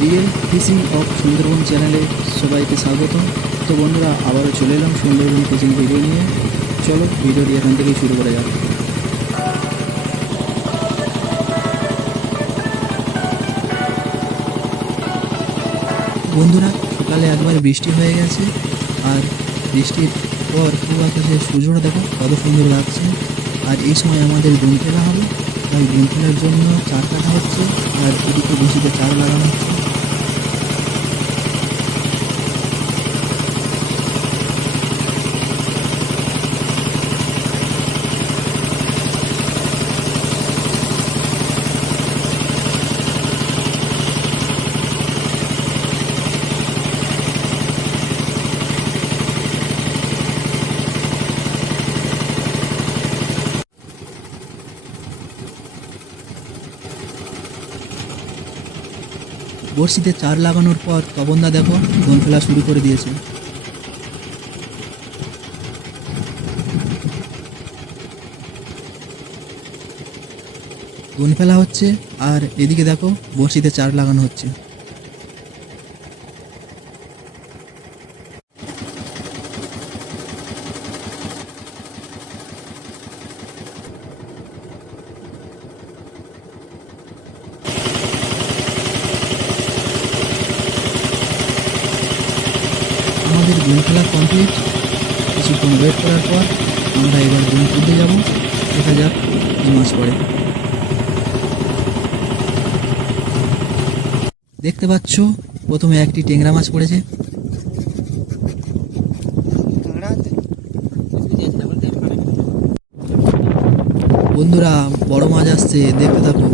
Real fishing of Sundarban চ্যানেলে সবাইকে স্বাগত। তো বন্ধুরা, আবারও চলে এলাম সুন্দরবন ফিশিং ভিডিও নিয়ে। চলো ভিডিওটি এখান থেকেই শুরু করা যাক। বন্ধুরা, সকালে একবার বৃষ্টি হয়ে গেছে, আর বৃষ্টির পর পুরো আকাশে সূর্যটা দেখো কত সুন্দর লাগছে। আর এই সময় আমাদের বোন ফেলা হবে, তাই বোন ফেলার জন্য চার কাটা হচ্ছে, আর এদিকে বসিতে চার লাগানো হচ্ছে। বড়শিতে চার লাগানোর পর তপনদা দেখো দোন ফেলা শুরু করে দিয়েছে। দোন ফেলা হচ্ছে, আর এদিকে দেখো বড়শিতে চার লাগানো হচ্ছে। আমাদের দোন ফেলা কমপ্লিট। কিছুক্ষণ ওয়েট করার পর আমরা এবার দোন তুলতে যাব। দেখা যাক কি মাছ পড়ে। দেখতে পাচ্ছ প্রথমে একটি টেংরা মাছ পড়েছে। বন্ধুরা, বড় মাছ আসছে, দেখতে থাকো।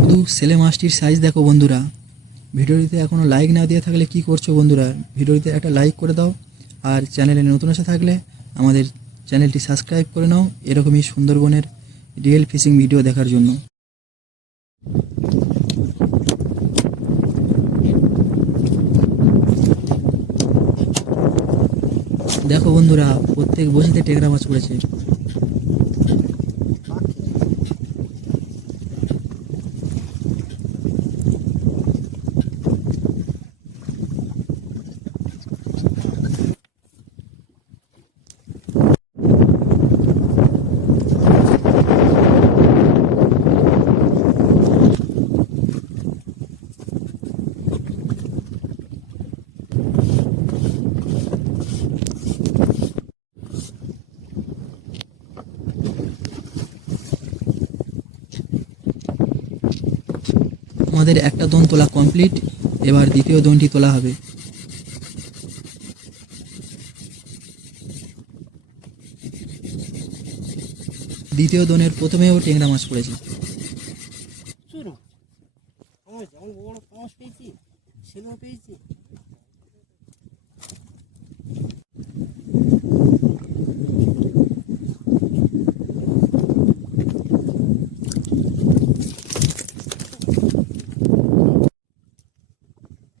শুধু ছেলে মাছটির সাইজ দেখো বন্ধুরা। ভিডিওটিতে এখনো লাইক না দিয়ে থাকলে কি করছো বন্ধুরা, ভিডিওটিতে একটা লাইক করে দাও। আর চ্যানেলে নতুন এসে থাকলে আমাদের চ্যানেলটি সাবস্ক্রাইব করে নাও এরকমই সুন্দরবনের রিয়েল ফিশিং ভিডিও দেখার জন্য। দেখো বন্ধুরা, প্রত্যেক বসিতে টেংরা মাছ পড়েছে। আমাদের একটা দোন তোলা কমপ্লিট, এবার দ্বিতীয় দোনটি তোলা হবে। দ্বিতীয় দোনের প্রথমেও টেংরা মাছ পড়েছে।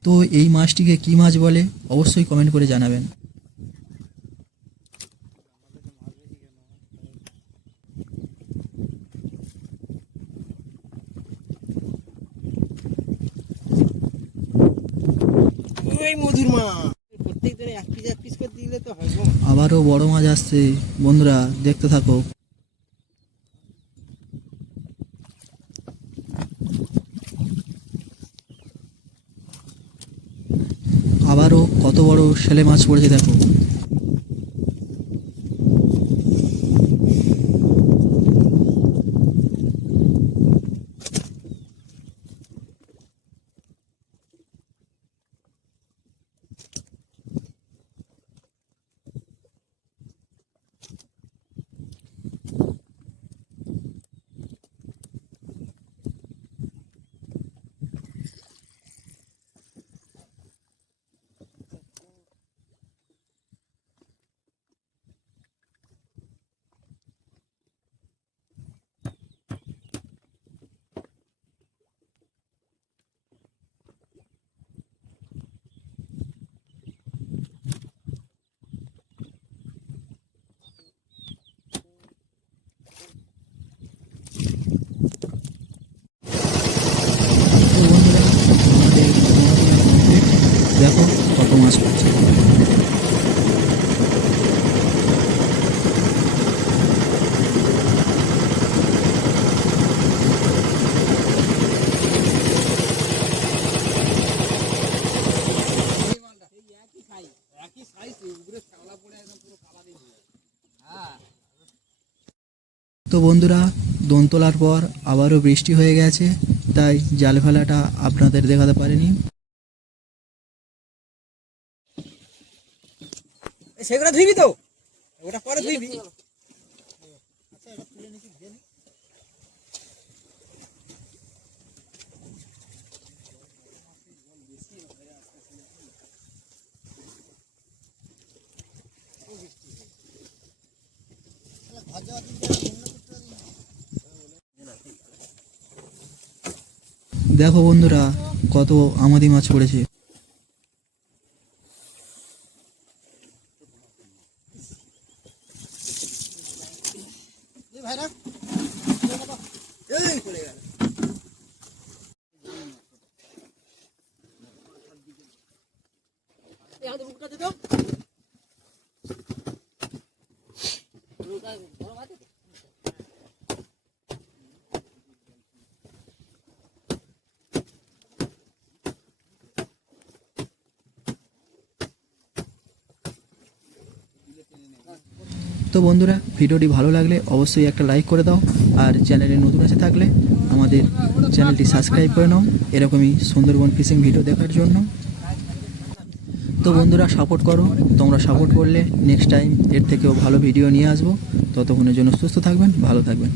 তো এই মাছটিকে কি মাছ বলে অবশ্যই কমেন্ট করে জানাবেন। আবারও বড় মাছ আসছে বন্ধুরা, দেখতে থাকো। আবারও কত বড় ছেলে মাছ পড়েছে দেখো। মাছ পড়ছে। তো বন্ধুরা, দোন তোলার পর আবারও বৃষ্টি হয়ে গেছে, তাই জাল ফেলাটা আপনাদের দেখাতে পারিনি। সেগুলো ধুইবি তো, ওটা পরে ধুইবি। দেখো বন্ধুরা, কত আমাদি মাছ পড়েছে। তো বন্ধুরা, ভিডিওটি ভালো লাগলে অবশ্যই একটা লাইক করে দাও, আর চ্যানেলে নতুন এসে থাকলে আমাদের চ্যানেলটি সাবস্ক্রাইব করে নাও এরকমই সুন্দরবন ফিশিং ভিডিও দেখার জন্য। তো বন্ধুরা, সাপোর্ট করো, তোমরা সাপোর্ট করলে নেক্সট টাইম এর থেকেও ভালো ভিডিও নিয়ে আসবো। ততক্ষণের জন্য সুস্থ থাকবেন, ভালো থাকবেন।